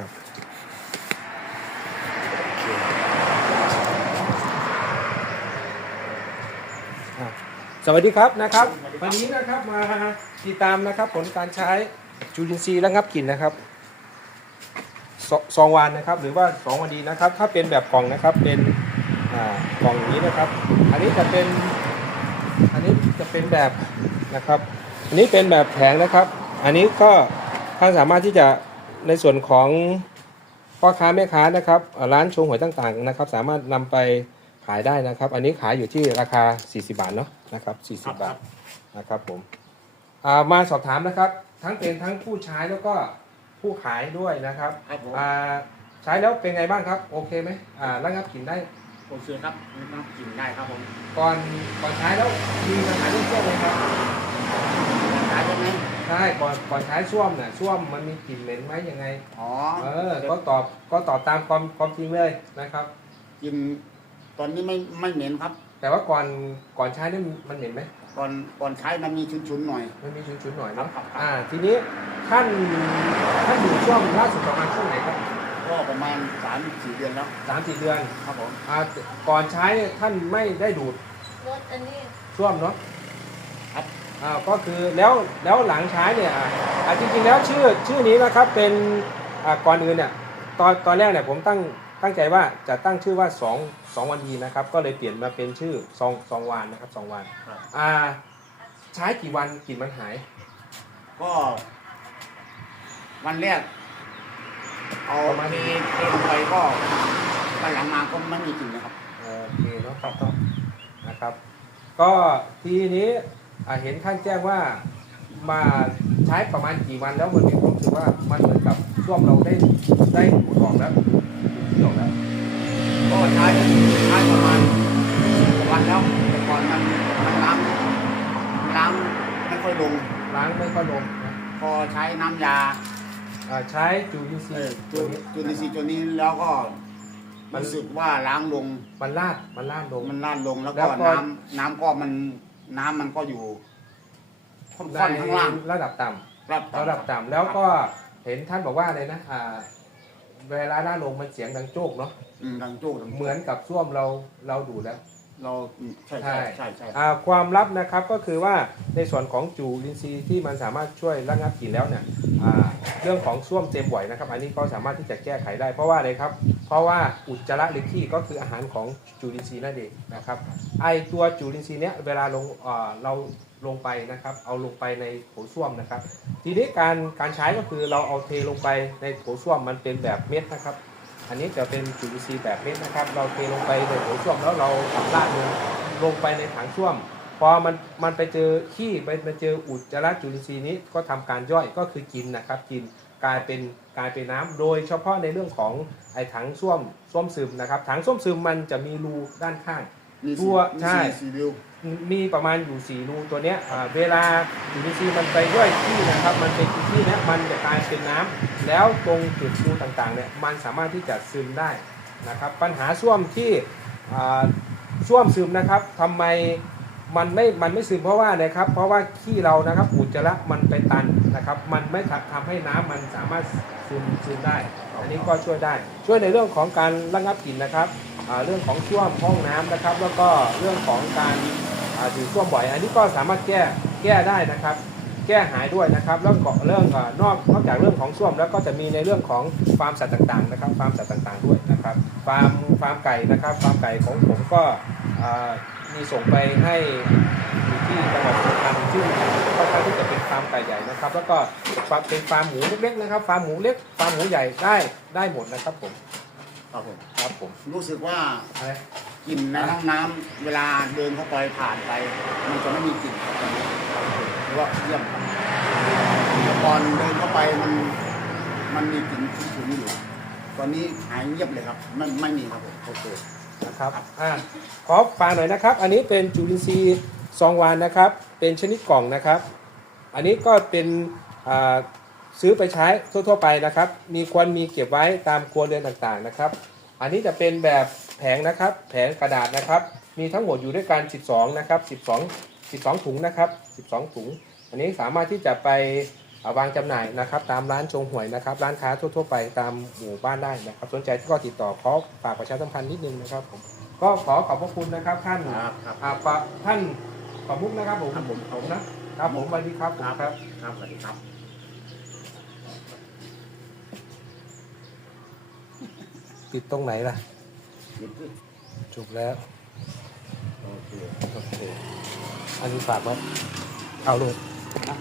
ครับสวัสดีครับนะครับ วันนี้นะครับมาติดตามนะครับผลการใช้จุลินทรีย์ระงับกลิ่นนะครับสซองวานนะครับ หรือว่าสองวันดีนะครับ ถ้าเป็นแบบกล่องนะครับเป็นกล่องอย่างนี้นะครับ อันนี้จะเป็นอันนี้จะเป็นแบบนะครับ อันนี้เป็นแบบแผงนะครับ อันนี้ก็ท่านสามารถที่จะ ในส่วนของพ่อค้าแม่ค้านะครับเอ่อร้านโชว์หวยต่างๆนะครับ สามารถนำไปขายได้นะครับ อันนี้ขายอยู่ที่ราคา 40 บาทเนาะนะครับ40 บาทนะครับผมอ่ามาสอบถามนะครับ ทั้งเป็นทั้งผู้ใช้แล้วก็ผู้ขายด้วยนะครับครับผมอ่าใช้แล้วเป็นไงบ้างครับ โอเคไหมอ่าระงับกลิ่นได้โอเคครับน้ำกินได้ครับผมก่อนก่อนใช้แล้วมีปัญหาเรื่องส้วมไหมครับขายได้ไหม ใช่ก่อนก่อนใช้ส้วมเนี่ยส้วมมันมีกลิ่นเหม็นไหมยังไง อ๋อเออ ก็ตอบก็ตอบตามความความจริงเลยนะครับ กินตอนนี้ไม่ไม่เหม็นครับ แต่ว่าก่อนก่อนใช้นี่มันเหม็นไหมก่อนก่อนใช้มันมีชุนๆหน่อย มันมีชุนๆหน่อยครัเนาะบครับ อ่า ทีนี้ท่านท่านอยู่ช่วงล่าสุดประมาณช่วงไหนครับก็ประมาณสามสี่เดือนแล้วสามสี่เดือนครับผม อ่าก่อนใช้เนี่ยท่านไม่ได้ดูดรถอันนี้ ช่วมเนาะครับอ่า ก็คือแล้วแล้วหลังใช้เนี่ยอ่าอ่าจริงๆแล้วชื่อชื่อนี้นะครับเป็นอ่าก่อนอื่นเนี่ยตอนตอนแรกเนี่ยผมตั้งตั้งใจว่าจะตั้งชื่อว่าสองสองวันดีนะครับก็เลยเปลี่ยนมาเป็นชื่อสองสองวานนะครับสองวานครับอ่าใช้กี่วันกลิ่นมันหาย ก็ วันแรกเอาประมาณเทเทลงไปก็วันหลังมาก็ไม่มีกลิ่นนะครับโอเคเนาะครับครับนะครับ ก็ทีนี้อ่า เห็นท่านแจ้งว่ามาใช้ประมาณกี่วันแล้วมันมีความรู้สึกว่ามันเหมือนกับช่วงเราได้ได้ดูดออกแล้วดูดออกแล้วก็ใช้ใช้ประมาณสิบกว่าวันแล้วแต่ก่อนมันมันล้างล้างไม่ค่อยลงล้างไม่ค่อยลงนะพอใช้น้ำยาอ่าใช้จูยูซีเออตัตัววนี้ตัวนี้ซีตัวนี้แล้วก็รู้สึกว่าล้างลงมันลาดมันลาดลงมันล้านลงแล้วแล้ก็วก็น้ำน้ำก็มัน น้ำมันก็อยู่ค่อนๆข้างล่างระดับต่ำครับระดับต่ำแล้วก็เห็นท่านบอกว่าอะไรนะอ่าเวลาลาดลงมันเสียงดังโจกเนาะอืมดังโจ้ดังเหมือนกับส้วมเราเราดูดแล้ว เราอืมใช่ใช่ใช่ใช่อ่าความลับนะครับก็คือว่าในส่วนของจูลินทรีย์ที่มันสามารถช่วยระงับกลิ่นแล้วเนี่ยอ่าเรื่องของส้วมเต็มบ่อยนะครับ อันนี้ก็สามารถที่จะแก้ไขได้ เพราะว่าอะไรครับ เพราะว่าอุจจาระหรือขี้ก็คืออาหารของจูลินทรีย์นั่นเองนะครับไอตัวจูลินทรีย์เนี้ยเวลาลงเอ่อเราลงไปนะครับ เอาลงไปในโถส้วมนะครับ ทีนี้การการใช้ก็คือเราเอาเทลงไปในโถส้วมมันเป็นแบบเม็ดนะครับ อันนี้จะเป็นจุลินทรีย์แบบเม็ดนะครับ เราเทลงไปในโถส้วมแล้วเราลาดลงลงไปในถังส้วมพอมันมันไปเจอขี้ไปมาเจออุจจาระจุลินทรีย์นี้ก็ทำการย่อยก็คือกินนะครับ กินกลายเป็นกลายเป็นน้ำโดยเฉพาะในเรื่องของไอ้ถังส้วมส้วมซึมนะครับถังส้วมซึมมันจะมีรูด้านข้าง มีตัวมีใช่ สี่สี่ริ้ว มีประมาณอยู่สี่รูตัวเนี้ยอ่าเวลาจุลินทรีย์มันไปย่อยขี้นะครับ มันเป็นขี้เนี้ยมันจะกลายเป็นน้ำแล้วตรงจุดรูต่างๆเนี่ยมันสามารถที่จะซึมได้นะครับ ปัญหาส้วมที่อ่าส้วมซึมนะครับทำไมมันไม่มันไม่ซึมเพราะว่านะครับ เพราะว่าขี้เรานะครับอุจจาระมันไปตันนะครับ มันไม่ทำทำให้น้ำมันสามารถ ซึมซึมได้ อันนี้ก็ช่วยได้ช่วยในเรื่องของการระงับกลิ่นนะครับอ่าเรื่องของช่วมห้องน้ำนะครับ แล้วก็เรื่องของการอ่าถือส้วมบ่อย อันนี้ก็สามารถแก้แก้ได้นะครับ แก้หายด้วยนะครับเรื่องของเรื่องอ่านอกนอกจากเรื่องของส้วมแล้วก็จะมีในเรื่องของฟาร์มสัตว์ต่างๆนะครับฟาร์มสัตว์ต่างๆด้วยนะครับฟาร์มฟาร์มไก่นะครับฟาร์มไก่ของผมก็อ่ามีส่งไปให้อยู่ ที่จังหวัดสุพรรณซึ่งค่อนข้างที่จะเป็นฟาร์มไก่ใหญ่นะครับ แล้วก็ฟาร์มเป็นฟาร์มหมูเล็กๆนะครับฟาร์มหมูเล็กฟาร์มหมูใหญ่ได้ได้หมดนะครับผมครับผมครับผมรู้สึกว่าอะไรกลิ่นในห้องน้ำเวลาเดินเข้าไปผ่านไป มันจะไม่มีกลิ่นครับตอนนี้ถือว่าเยี่ยมครับแต่ก่อนเดินเข้าไปมันมันมีกลิ่นฉุนๆอยู่ ตอนนี้หายเงียบเลยครับไม่ไม่มีครับผมโอเค นะครับอ่าขอฟังหน่อยนะครับ อันนี้เป็นจุลินทรีย์ ซองวานนะครับ เป็นชนิดกล่องนะครับ อันนี้ก็เป็นอ่าซื้อไปใช้ทั่วๆไปนะครับ มีควรมีเก็บไว้ตามครัวเรือนต่างๆนะครับ อันนี้จะเป็นแบบแผงนะครับ แผงกระดาษนะครับ มีทั้งหมดอยู่ด้วยกัน 12 นะครับ 12 12 ถุงนะครับ 12 ถุง อันนี้สามารถที่จะไปอ่าวางจำหน่ายนะครับ ตามร้านชงหวยนะครับ ร้านค้าทั่ว ๆ ไปตามหมู่บ้านได้นะครับ สนใจก็ติดต่อขอฝากประชาสัมพันธ์นิดนึงนะครับผมก็ขอขอบพระคุณนะครับท่านครับครับอ่าปะท่าน ประมุกนะครับผมครับผมผมนะครับผมสวัสดีครับผมครับครับสวัสดีครับติดตรงไหนล่ะยินดีจบแล้วโอเคโอเคอันนี้ฝากไว้เอาเลยเอาไว้